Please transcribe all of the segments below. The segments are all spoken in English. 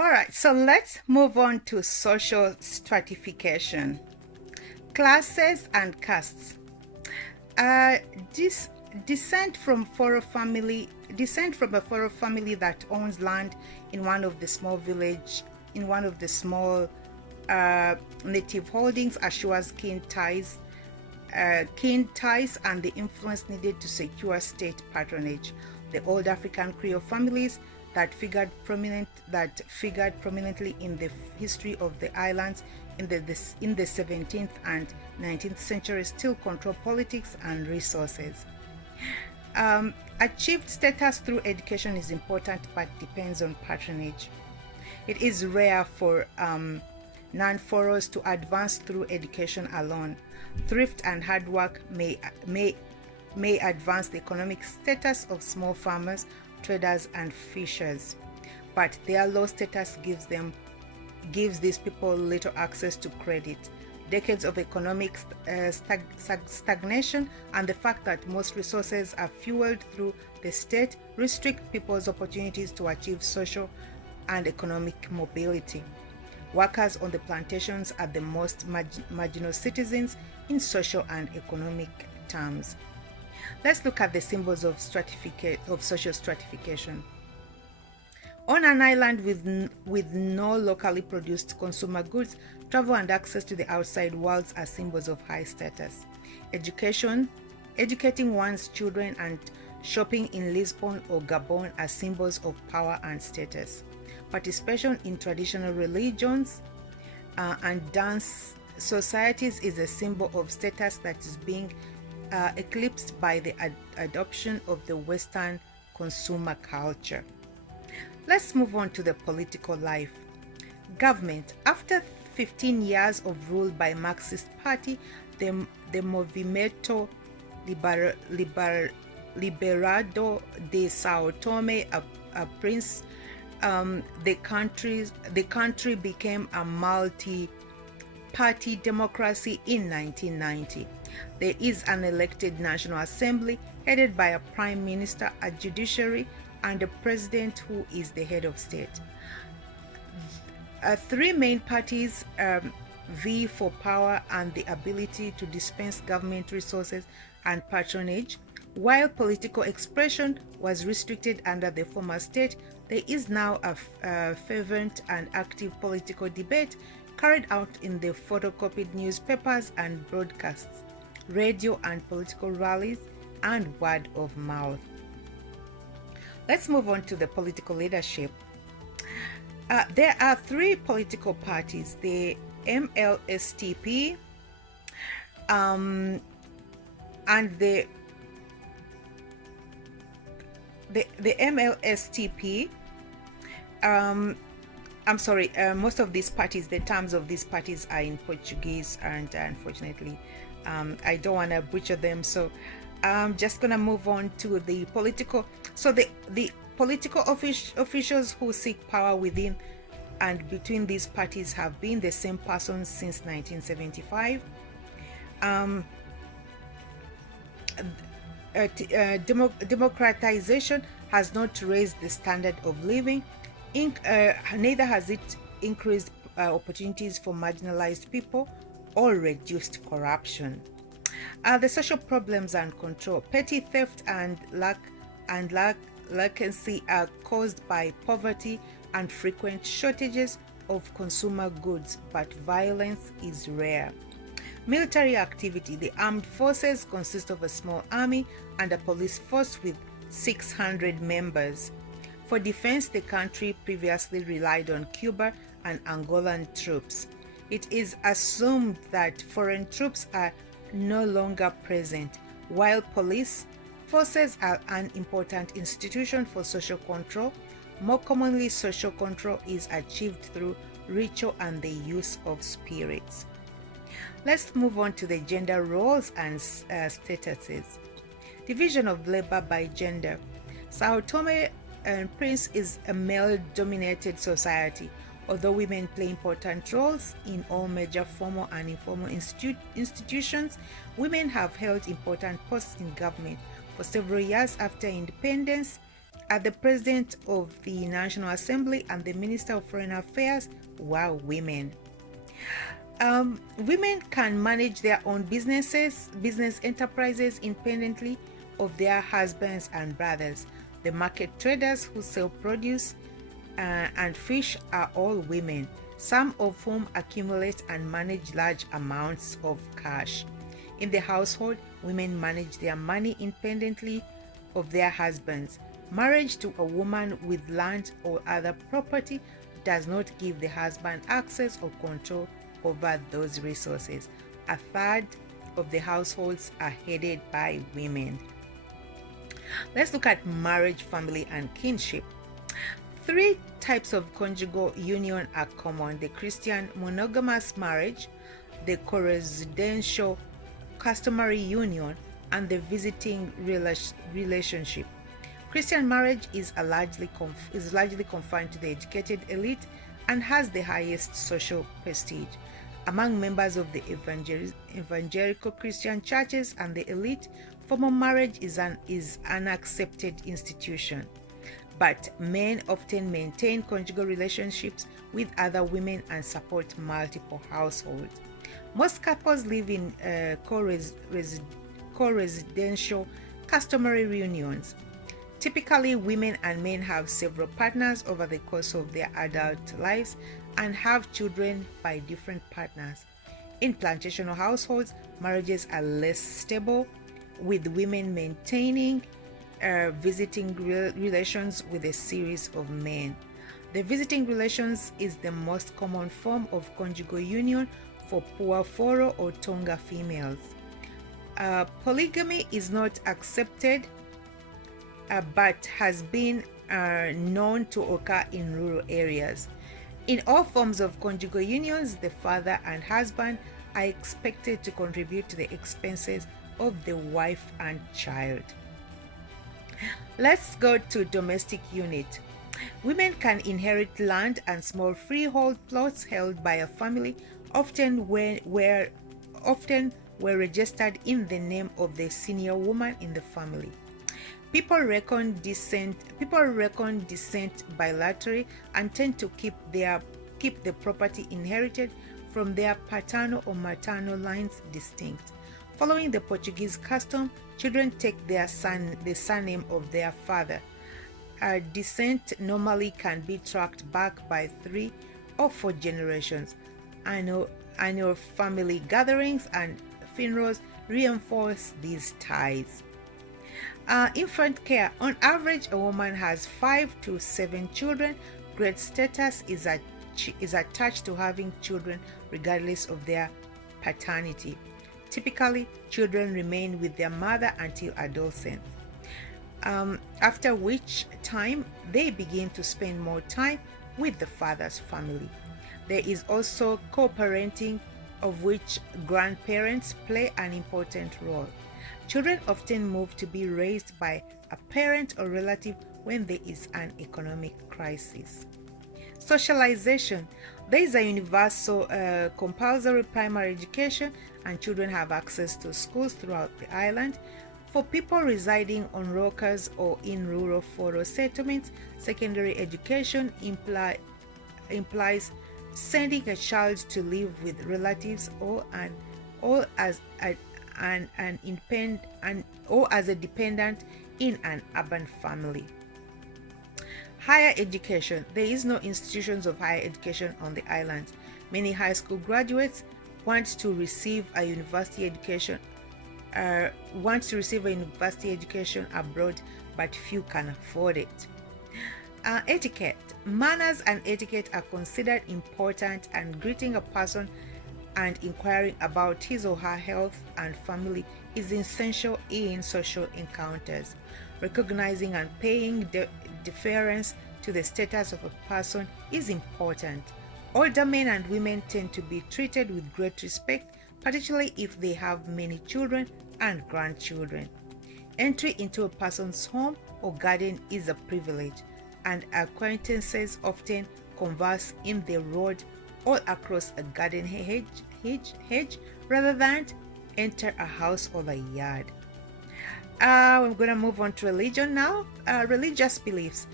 All right, so let's move on to social stratification. Classes and castes. This descent from a Foro family that owns land in one of the small native holdings assures kin ties and the influence needed to secure state patronage. The old African Creole families that figured prominently in the history of the islands in the 17th and 19th centuries still control politics and resources. Achieved status through education is important but depends on patronage. It is rare for non-Foros to advance through education alone. Thrift and hard work may advance the economic status of small farmers, traders, and fishers, but their low status gives these people little access to credit. Decades of economic stagnation and the fact that most resources are fueled through the state restrict people's opportunities to achieve social and economic mobility. Workers on the plantations are the most marginal citizens in social and economic terms. Let's look at the symbols of social stratification. On an island with no locally produced consumer goods, travel and access to the outside world are symbols of high status. Educating one's children, and shopping in Lisbon or Gabon are symbols of power and status. Participation in traditional religions and dance societies is a symbol of status that is being eclipsed by the adoption of the Western consumer culture. Let's move on to the political life. Government. After 15 years of rule by Marxist Party, the Movimento Liberado de Sao Tome a Principe, the country became a multi-party democracy in 1990. There is an elected National Assembly headed by a Prime Minister, a judiciary, and a president who is the head of state. Three main parties vie for power and the ability to dispense government resources and patronage. While political expression was restricted under the former state, there is now a fervent and active political debate carried out in the photocopied newspapers and broadcasts, radio and political rallies, and word of mouth. Let's move on to the political leadership. There are three political parties: the MLSTP and the MLSTP. I'm sorry, most of these parties, the terms of these parties are in Portuguese, and unfortunately, I don't want to butcher them. So I'm just going to move on to the political. So the political officials who seek power within and between these parties have been the same persons since 1975. Democratization has not raised the standard of living, neither has it increased opportunities for marginalized people or reduced corruption. The social problems and control. Petty theft and latency are caused by poverty and frequent shortages of consumer goods, but violence is rare. Military activity. The armed forces consist of a small army and a police force with 600 members. For defense, the country previously relied on Cuba and Angolan troops. It is assumed that foreign troops are no longer present. While police forces are an important institution for social control, more commonly social control is achieved through ritual and the use of spirits. Let's move on to the gender roles and statuses. Division of labor by gender. Sao Tome and Principe is a male-dominated society. Although women play important roles in all major formal and informal institutions, women have held important posts in government. For several years after independence, the President of the National Assembly and the Minister of Foreign Affairs were women. Women can manage their own business enterprises independently of their husbands and brothers. The market traders who sell produce and fish are all women, some of whom accumulate and manage large amounts of cash. In the household, women manage their money independently of their husbands. Marriage to a woman with land or other property does not give the husband access or control over those resources. A third of the households are headed by women. Let's look at marriage, family, and kinship. 3 types of conjugal union are common: the Christian monogamous marriage, the co-residential customary union, and the visiting relationship. Christian marriage is largely confined to the educated elite and has the highest social prestige. Among members of the evangelical Christian churches and the elite, formal marriage is an accepted institution. But men often maintain conjugal relationships with other women and support multiple households. Most couples live in co-residential customary reunions. Typically, women and men have several partners over the course of their adult lives and have children by different partners. In plantational households, marriages are less stable, with women maintaining visiting relations with a series of men. The visiting relations is the most common form of conjugal union for poor Foro or Tonga females. Polygamy is not accepted but has been known to occur in rural areas. In all forms of conjugal unions, the father and husband are expected to contribute to the expenses of the wife and child. Let's go to domestic unit. Women can inherit land and small freehold plots held by a family, often were registered in the name of the senior woman in the family. People reckon descent bilaterally and tend to keep the property inherited from their paternal or maternal lines distinct. Following the Portuguese custom, children take the surname of their father. Descent normally can be tracked back by 3 or 4 generations. Annual family gatherings and funerals reinforce these ties. Infant care. On average, a woman has 5 to 7 children. Great status is attached to having children regardless of their paternity. Typically, children remain with their mother until adolescence, after which time they begin to spend more time with the father's family. There is also co-parenting, of which grandparents play an important role. Children often move to be raised by a parent or relative when there is an economic crisis. Socialization. There is a universal compulsory primary education, and children have access to schools throughout the island. For people residing on Rockers or in rural Foro settlements, secondary education implies sending a child to live with relatives or as a dependent in an urban family. Higher education. There is no institutions of higher education on the island. Many high school graduates want to receive a university education abroad, but few can afford it. Etiquette. Manners and etiquette are considered important, and greeting a person and inquiring about his or her health and family is essential in social encounters. Recognizing and paying deference to the status of a person is important. Older men and women tend to be treated with great respect, particularly if they have many children and grandchildren. Entry into a person's home or garden is a privilege, and acquaintances often converse in the road or across a garden hedge rather than enter a house or a yard. We're going to move on to religion now. Religious beliefs.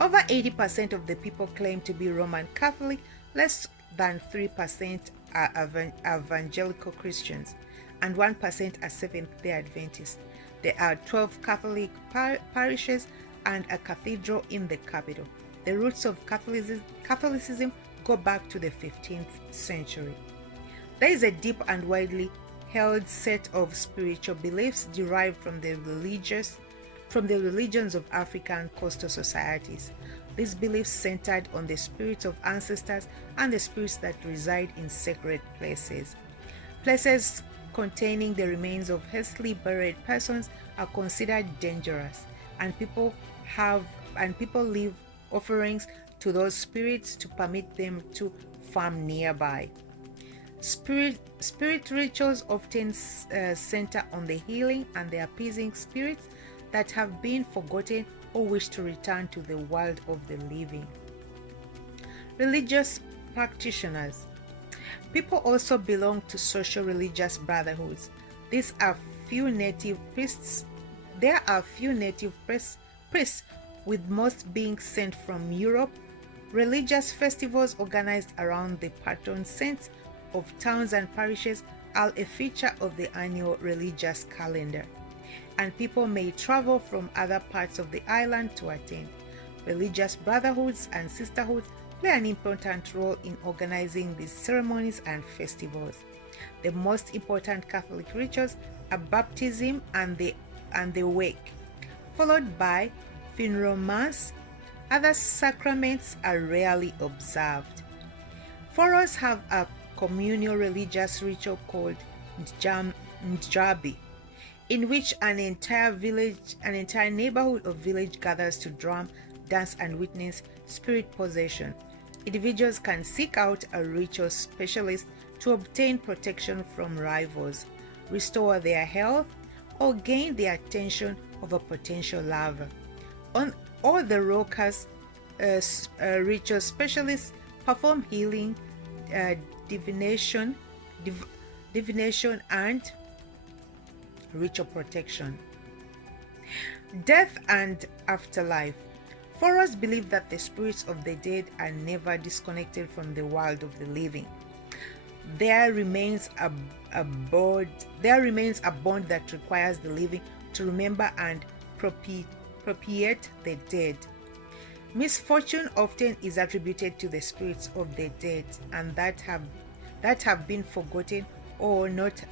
Over 80% of the people claim to be Roman Catholic. Less than 3% are evangelical Christians, and 1% are Seventh-day Adventists. There are 12 Catholic parishes and a cathedral in the capital. The roots of Catholicism go back to the 15th century. There is a deep and widely held set of spiritual beliefs derived from the religions of African coastal societies. These beliefs centered on the spirits of ancestors and the spirits that reside in sacred places. Places containing the remains of hastily buried persons are considered dangerous, and people leave offerings to those spirits to permit them to farm nearby. Spirit rituals often center on the healing and the appeasing spirits that have been forgotten or wish to return to the world of the living. Religious practitioners. People also belong to social religious brotherhoods. There are few native priests, with most being sent from Europe. Religious festivals organized around the patron saints of towns and parishes are a feature of the annual religious calendar, and people may travel from other parts of the island to attend. Religious brotherhoods and sisterhoods play an important role in organizing these ceremonies and festivals. The most important Catholic rituals are baptism and the wake, followed by funeral mass. Other sacraments are rarely observed. Pharaohs have a communal religious ritual called Njabi, in which an entire neighborhood of village gathers to drum, dance, and witness spirit possession. Individuals can seek out a ritual specialist to obtain protection from rivals, restore their health, or gain the attention of a potential lover. All the Rokas ritual specialists perform healing, divination, and ritual protection. Death and afterlife. Pharaohs believe that the spirits of the dead are never disconnected from the world of the living. There remains a bond that requires the living to remember and propitiate the dead. Misfortune often is attributed to the spirits of the dead and that have been forgotten or not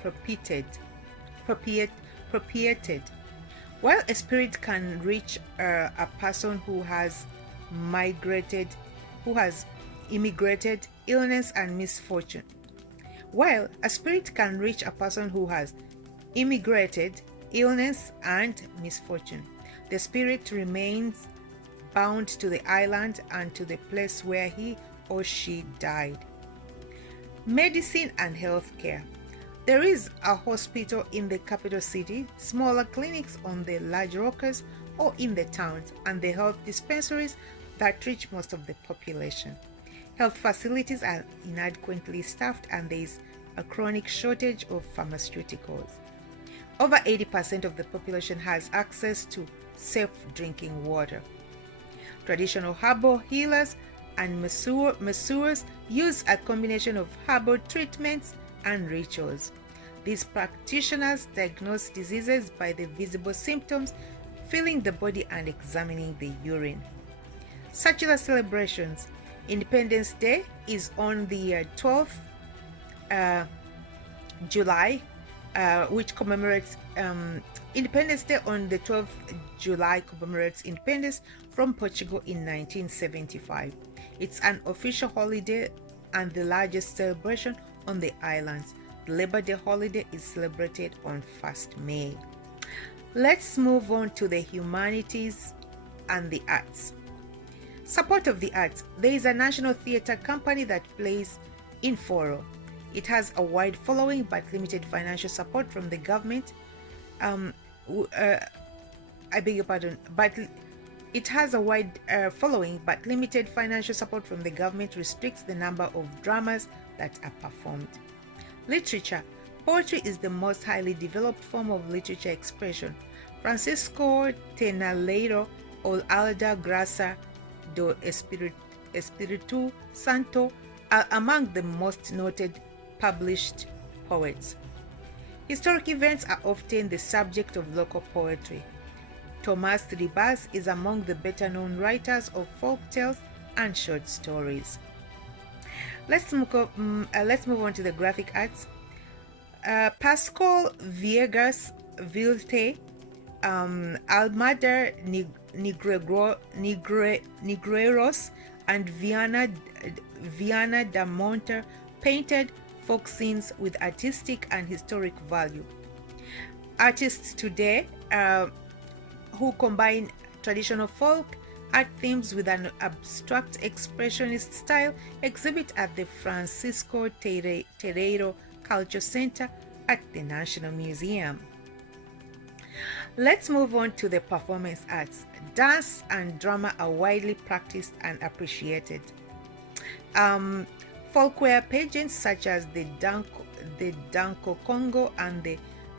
propitiated. While a spirit can reach a person who has immigrated, illness and misfortune. While a spirit can reach a person who has immigrated, illness and misfortune, the spirit remains bound to the island and to the place where he or she died. Medicine and healthcare. There is a hospital in the capital city, smaller clinics on the large rockers or in the towns, and the health dispensaries that reach most of the population. Health facilities are inadequately staffed and there is a chronic shortage of pharmaceuticals. Over 80% of the population has access to safe drinking water. Traditional herbal healers and masseurs use a combination of herbal treatments and rituals. These practitioners diagnose diseases by the visible symptoms, feeling the body and examining the urine. Secular celebrations. Independence Day is on the 12th July, which commemorates Independence Day on the 12th July commemorates independence from Portugal in 1975. It's an official holiday and the largest celebration on the islands. The Labor Day holiday is celebrated on 1st May. Let's move on to the humanities and the arts. Support of the arts. There is a national theatre company that plays in Foro. It has a wide following but limited financial support from the government. It has a wide following but limited financial support from the government restricts the number of dramas that are performed. Literature. Poetry is the most highly developed form of literature expression. Francisco Tenalero or Alda Grasa do Espiritu Santo are among the most noted published poets. Historic events are often the subject of local poetry. Tomás Ribas is among the better-known writers of folk tales and short stories. Let's move on to the graphic arts. Pascual Villegas Vilte, Almada Negreiros, and Viana da Monte painted folk scenes with artistic and historic value. Artists today who combine traditional folk art themes with an abstract expressionist style exhibit at the Francisco Terreiro Culture Center at the National Museum. Let's move on to the performance arts. Dance and drama are widely practiced and appreciated. Folkwear pageants such as the Danco Congo and the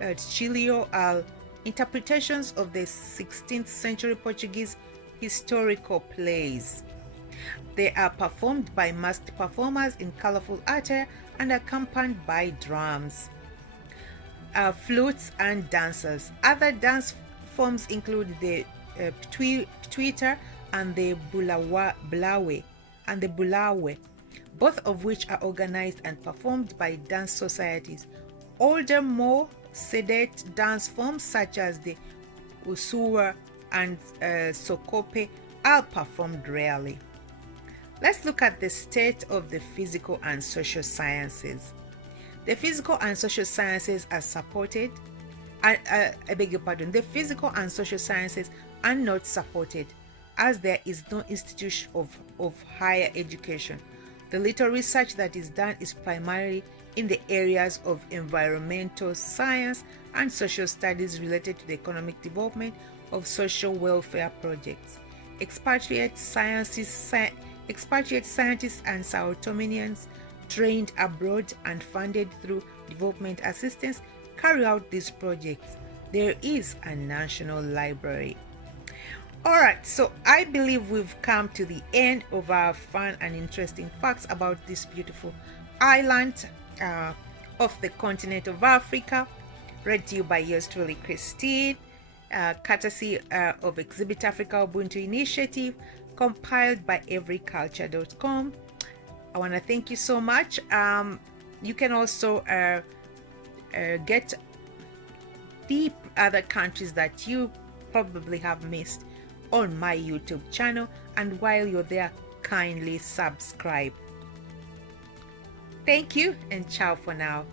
Chilio are interpretations of the 16th century Portuguese historical plays. They are performed by masked performers in colorful attire and accompanied by drums, flutes, and dancers. Other dance forms include the Twitter and the Bulawe, both of which are organized and performed by dance societies. Older, more sedate dance forms such as the Usura and Sokope are performed rarely. Let's look at the state of the physical and social sciences. The physical and social sciences are supported. The physical and social sciences are not supported, as there is no institution of higher education. The little research that is done is primarily in the areas of environmental science and social studies related to the economic development of social welfare projects. Expatriate scientists and Sao Tomenians trained abroad and funded through development assistance carry out these projects. There is a national library. Alright, so I believe we've come to the end of our fun and interesting facts about this beautiful island of the continent of Africa, read to you by yours truly, Christine, courtesy of Exhibit Africa Ubuntu Initiative, compiled by everyculture.com. I want to thank you so much. You can also get the other countries that you probably have missed on my YouTube channel, and while you're there, kindly subscribe. Thank you and ciao for now.